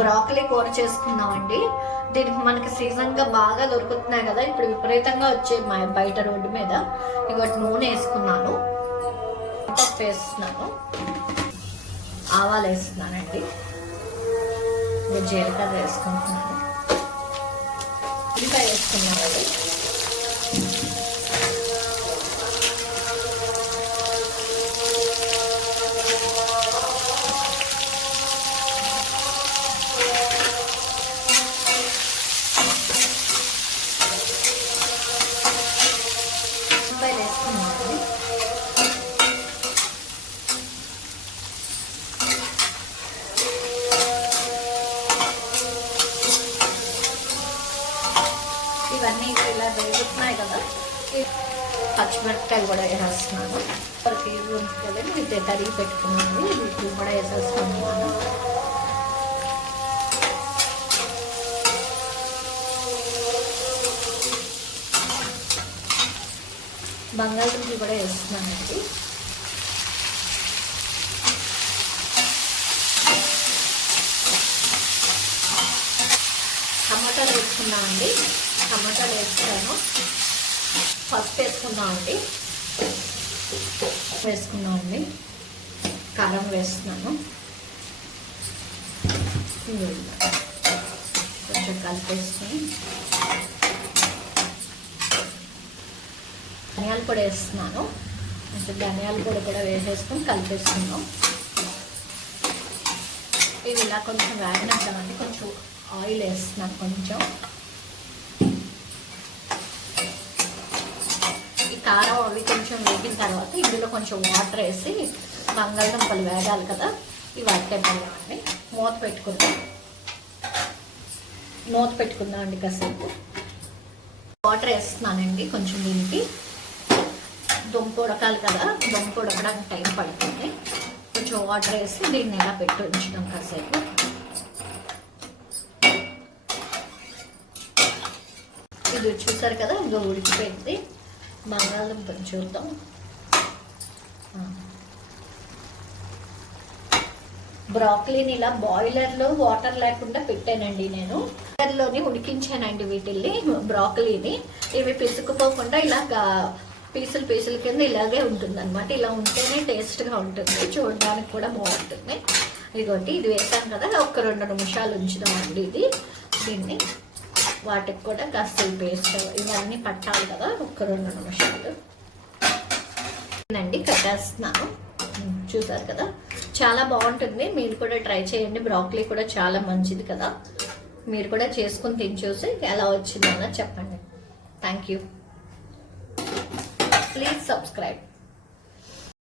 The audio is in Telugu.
బ్రాకలీ కూర చేసుకున్నామండి. దీనికి మనకి సీజన్గా బాగా దొరుకుతున్నాయి కదా, ఇప్పుడు విపరీతంగా వచ్చే బయట రోడ్డు మీద. ఇంకోటి నూనె వేసుకున్నాను, పప్పు వేస్తున్నాను, ఆవాలు వేస్తున్నానండి, జీలకర్ర వేసుకుంటున్నాను, ఉల్లిపాయ వేసుకున్నానండి. ఇవన్నీ ఇలా వేగుతున్నాయి కదా, పచ్చిమిరపకాయలు కూడా వేసేస్తున్నాను. 1 కేజీ ఉంటుంది, ఇది తరిగి పెట్టుకున్నాను, వీటిని కూడా వేసేస్తున్నాను. బంగాళదుంపలు కూడా వేస్తున్నానండి. టమాటాలు వేసుకున్నామండి, టమాటాలు వేస్తాను, పసుపు వేసుకున్నామండి, కారం వేస్తున్నాను, కొంచెం కలిపేసుకొని ధనియాల పొడి వేస్తున్నాను, కొంచెం ధనియాల పొడి కూడా వేసేసుకొని కలిపేసుకున్నాం. ఇవి ఇలా కొంచెం వేగనిద్దామండి. కొంచెం ఆయిల్ వేస్తున్నాను, కొంచెం ఈ కారం అవి కొంచెం వేగిన తర్వాత ఇందులో కొంచెం వాటర్ వేసి, బంగాళదుంపలు వేగాలి కదా, ఇవి అట్టేద్దామండి. మూత పెట్టుకుందాం అండి. కాసేపు వాటర్ వేస్తున్నానండి కొంచెం, దీనికి దుంప ఉడకాలి కదా, దుంప ఉడకడానికి టైం పడుతుంది. కొంచెం వాటర్ వేసి దీన్ని ఎలా పెట్టి ఉంచుదాం కాసేపు. ఇది చూసారు కదా, ఇంకా ఉడికిపోయింది. బంగాళదుంపని చూద్దాం. బ్రాకలీని ఇలా బాయిలర్లో వాటర్ లేకుండా పెట్టానండి నేను. బాయిలర్లోని ఉడికించానండి వీటిల్ని, బ్రాకలీని. ఇవి పిసుకుపోకుండా ఇలా పీసులు కింద ఇలాగే ఉంటుంది అనమాట. ఇలా ఉంటేనే టేస్ట్గా ఉంటుంది, చూడడానికి కూడా బాగుంటుంది. ఇదిగోటి ఇది వేసాం కదా, ఒక 2 నిమిషాలు ఉంచుదామండి. దీన్ని వాటికి కూడా కాస్త పేస్ట్ ఇవన్నీ పట్టాలి కదా, ఒక 2 నిమిషాలు అండి. కట్టేస్తున్నాను, చూసారు కదా, చాలా బాగుంటుంది. మీరు కూడా ట్రై చేయండి, బ్రాకలీ కూడా చాలా మంచిది కదా. మీరు కూడా చేసుకుని తిని చూసి ఎలా వచ్చిందో చెప్పండి. Thank you. Please subscribe.